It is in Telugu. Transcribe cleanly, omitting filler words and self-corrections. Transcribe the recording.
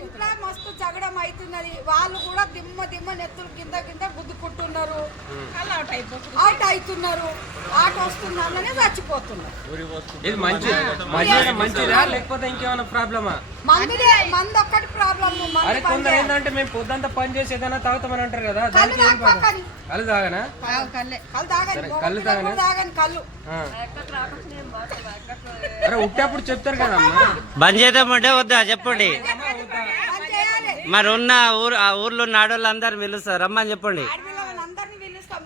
ఇంట్లో మస్తు జగడం అవుతున్నది. వాళ్ళు కూడా దిమ్మ నెత్తులు కింద గుద్దుకుంటున్నారు, అవుట్ అవుతున్నారు. ఆట వస్తుందని చచ్చిపోతున్నారు. ఇది మంచిదా లేకపోతే ఇంకేమైనా ప్రాబ్లమా? మంది ఒక్కటి ప్రాబ్లం. అరే కొందరు ఏంటంటే మేము పొద్దుంతా పని చేసి ఏదైనా తాగుతామని అంటారు కదా, దానికి ఏం ప్రాబ్లం? కళ్ళు తాగనా? కళ్ళు తాగని కళ్ళు అరే ఉట్టేప్పుడు చెప్తారు కదా అమ్మా. బంద్ చేద్దామంటే వద్దా చెప్పండి. మరి ఉన్న ఊర్లో ఉన్న ఆడవాళ్ళు అందరు పిలుస్తారు, రమ్మని చెప్పండి. అందరినీ పిలుస్తాం.